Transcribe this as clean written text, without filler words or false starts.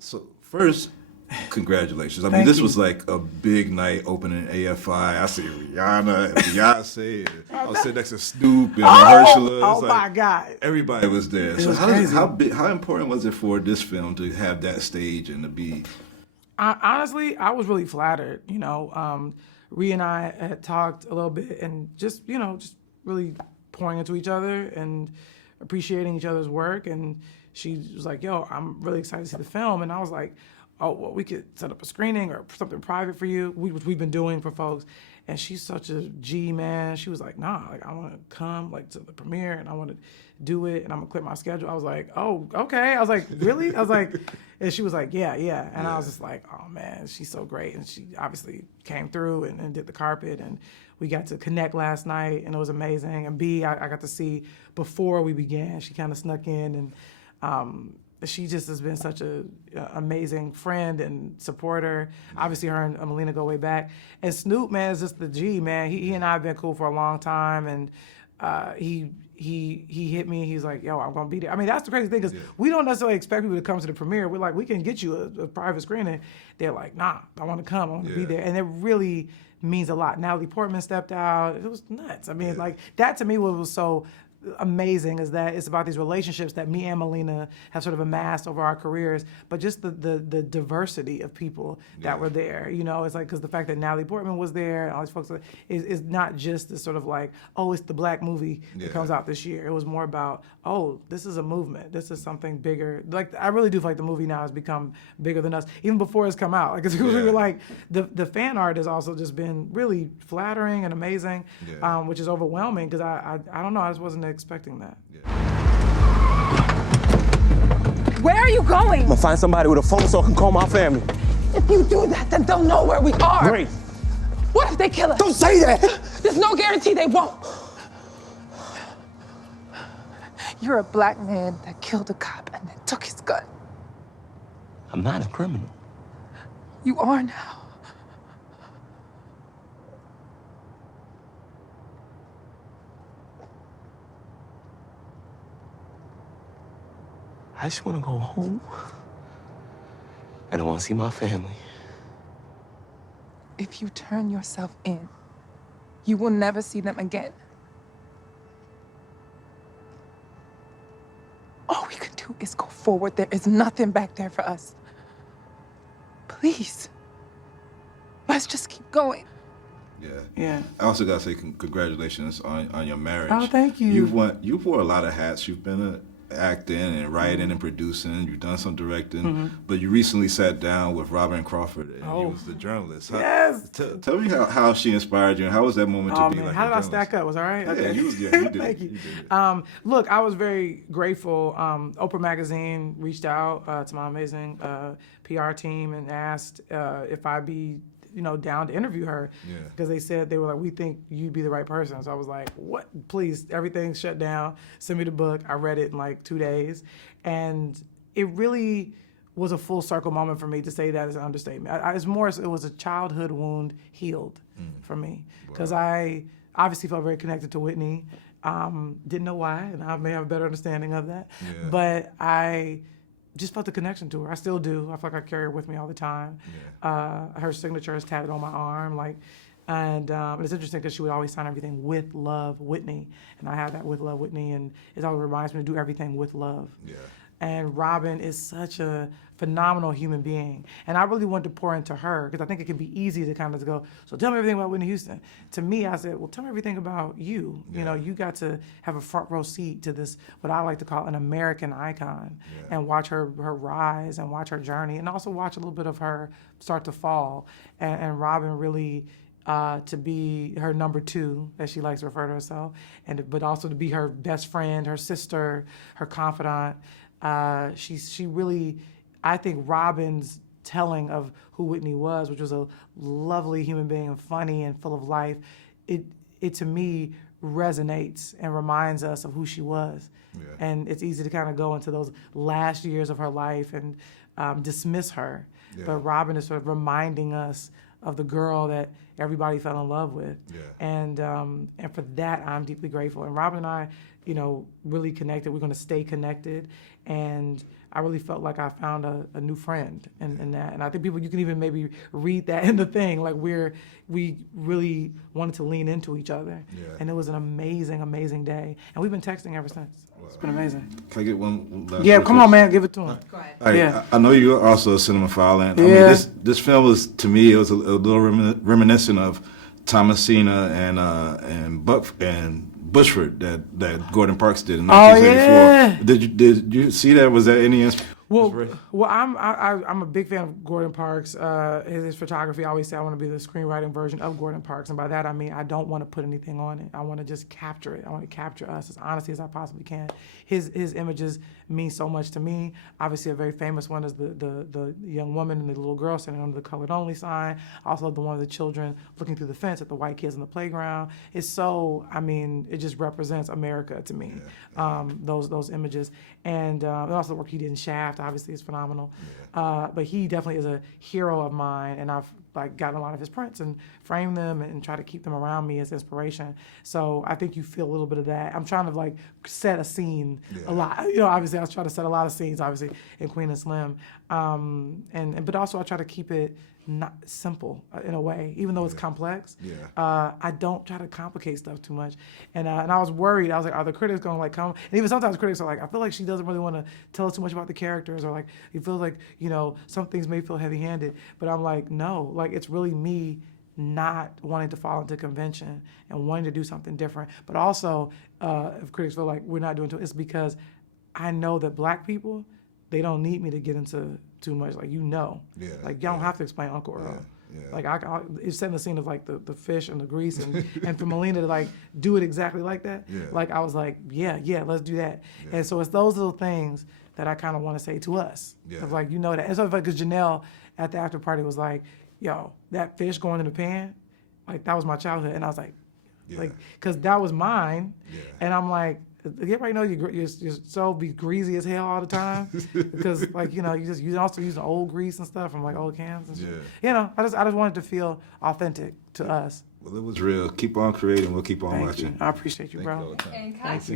So first, congratulations. I mean, Thank this you. was like a big night opening AFI. I see Rihanna and Beyonce. And I was sitting next to Snoop and Mahershala. Oh It's like my God. everybody was there. It So was how crazy. how important was it for this film to have that stage and to be? Honestly, I was really flattered. Rhea and I had talked a little bit and just really pouring into each other and appreciating each other's work. And she was like, yo, I'm really excited to see the film. And I was like, oh, well, we could set up a screening or something private for you, which we've been doing for folks. And she's such a G, man. She was like, nah, like I want to come like to the premiere and I want to do it and I'm gonna clear my schedule. I was like, oh, okay. I was like, really? I was like, and she was like, yeah. And I was just like, oh man, she's so great. And she obviously came through and did the carpet and we got to connect last night and it was amazing. And B, I got to see before we began. She kind of snuck in and she just has been such a amazing friend and supporter. Obviously, her and Melina go way back. And Snoop, man, is just the G, man. He and I have been cool for a long time, and he hit me. He's like, yo, I'm gonna be there. I mean, that's the crazy thing because we don't necessarily expect people to come to the premiere. We're like, we can get you a private screening. They're like, nah, I want to come. I want to be there, and it really means a lot. Natalie Portman stepped out. It was nuts. I mean, like that to me what was so amazing is that it's about these relationships that me and Melina have sort of amassed over our careers, but just the diversity of people that were there. It's like because the fact that Natalie Portman was there and all these folks is not just this sort of like, oh, it's the black movie that comes out this year. It was more about, oh, this is a movement. This is something bigger. Like I really do feel like the movie now has become bigger than us, even before it's come out. Like we were like the fan art has also just been really flattering and amazing, which is overwhelming because I don't know, I just wasn't expecting that. Where are you going? I'm gonna find somebody with a phone so I can call my family. If you do that, then they'll know where we are. Great. What if they kill us? Don't say that! There's no guarantee they won't. You're a black man that killed a cop and then took his gun. I'm not a criminal. You are now. I just wanna go home. And I wanna see my family. If you turn yourself in, you will never see them again. All we can do is go forward. There is nothing back there for us. Please, let's just keep going. Yeah. I also gotta say congratulations on your marriage. Oh, thank you. You've wore a lot of hats. You've been acting and writing and producing. You've done some directing, but you recently sat down with Robin Crawford and he was the journalist. Yes. Tell me how she inspired you and how was that moment to be Man, like how a did I journalist? stack up? Was I all right? Okay. You did. Thank you. You did. Look, I was very grateful. Oprah Magazine reached out to my amazing PR team and asked if I'd be down to interview her because they said they were like, we think you'd be the right person. So I was like, what? Please, everything's shut down. Send me the book. I read it in like 2 days. And it really was a full circle moment for me. To say that is an understatement. It's more, it was a childhood wound healed for me because I obviously felt very connected to Whitney. Didn't know why, and I may have a better understanding of that. But I just felt the connection to her. I still do. I feel like I carry her with me all the time. Her signature is tatted on my arm, and it's interesting because she would always sign everything with love, Whitney, and I have that with love, Whitney, and it always reminds me to do everything with love. And Robin is such a phenomenal human being. And I really wanted to pour into her because I think it can be easy to kind of go, so tell me everything about Whitney Houston. To me, I said, well, tell me everything about you. You know, you got to have a front row seat to this, what I like to call an American icon, and watch her rise and watch her journey and also watch a little bit of her start to fall. And Robin really, to be her number two, as she likes to refer to herself, but also to be her best friend, her sister, her confidant. She really, I think Robin's telling of who Whitney was, which was a lovely human being and funny and full of life, it to me resonates and reminds us of who she was. And it's easy to kind of go into those last years of her life and dismiss her. But Robin is sort of reminding us of the girl that everybody fell in love with. Yeah. And for that, I'm deeply grateful. And Robin and I, you know, really connected. We're going to stay connected. And I really felt like I found a new friend in that. And I think people, you can even maybe read that in the thing. Like we really wanted to lean into each other. Yeah. And it was an amazing, amazing day. And we've been texting ever since. It's been amazing. Can I get one last Yeah, word, come on, Chris? man, give it to him. Go ahead. All right, Yeah. I know you're also a cinephile, and I mean, Yeah. this film was, to me, it was a little reminiscent of Thomasina and Bushford that Gordon Parks did in 1984. yeah. Did you see that? Was that any inspiration? Well, I'm a big fan of Gordon Parks. His photography. I always say I want to be the screenwriting version of Gordon Parks, and by that I mean I don't want to put anything on it. I want to just capture it. I want to capture us as honestly as I possibly can. His images mean so much to me. Obviously, a very famous one is the young woman and the little girl standing under the colored only sign. Also, the one of the children looking through the fence at the white kids in the playground. It's so, I mean, it just represents America to me. Those images, and also the work he did in Shaft. Obviously, is phenomenal. But he definitely is a hero of mine, and I've like gotten a lot of his prints and framed them and try to keep them around me as inspiration. So I think you feel a little bit of that. I'm trying to like set a scene a lot. You know, obviously I was trying to set a lot of scenes, obviously in Queen and Slim, but also I try to keep it not simple in a way, even though it's complex. I don't try to complicate stuff too much, and I was worried. I was like, are the critics gonna like come? And even sometimes critics are like, I feel like she doesn't really want to tell us too much about the characters, or like it feels like, you know, some things may feel heavy-handed. But I'm like, no, like it's really me not wanting to fall into convention and wanting to do something different. But also, if critics feel like we're not doing it's because I know that Black people, they don't need me to get into too much. Like, you know, like y'all don't have to explain Uncle Earl. Like it's setting the scene of like the fish and the grease, and for Melina to like do it exactly like that. Like I was like, yeah, let's do that. And so it's those little things that I kind of want to say to us. Of like, you know that. And so because Janelle at the after party was like, yo, that fish going in the pan, like that was my childhood. And I was like, because that was mine. And I'm like, everybody know you're so be greasy as hell all the time because like, you know, you also using old grease and stuff from like old cans and shit. You know, I just wanted to feel authentic to us. Well, it was real. Keep on creating. We'll keep on Thank watching. you. I appreciate you, bro. And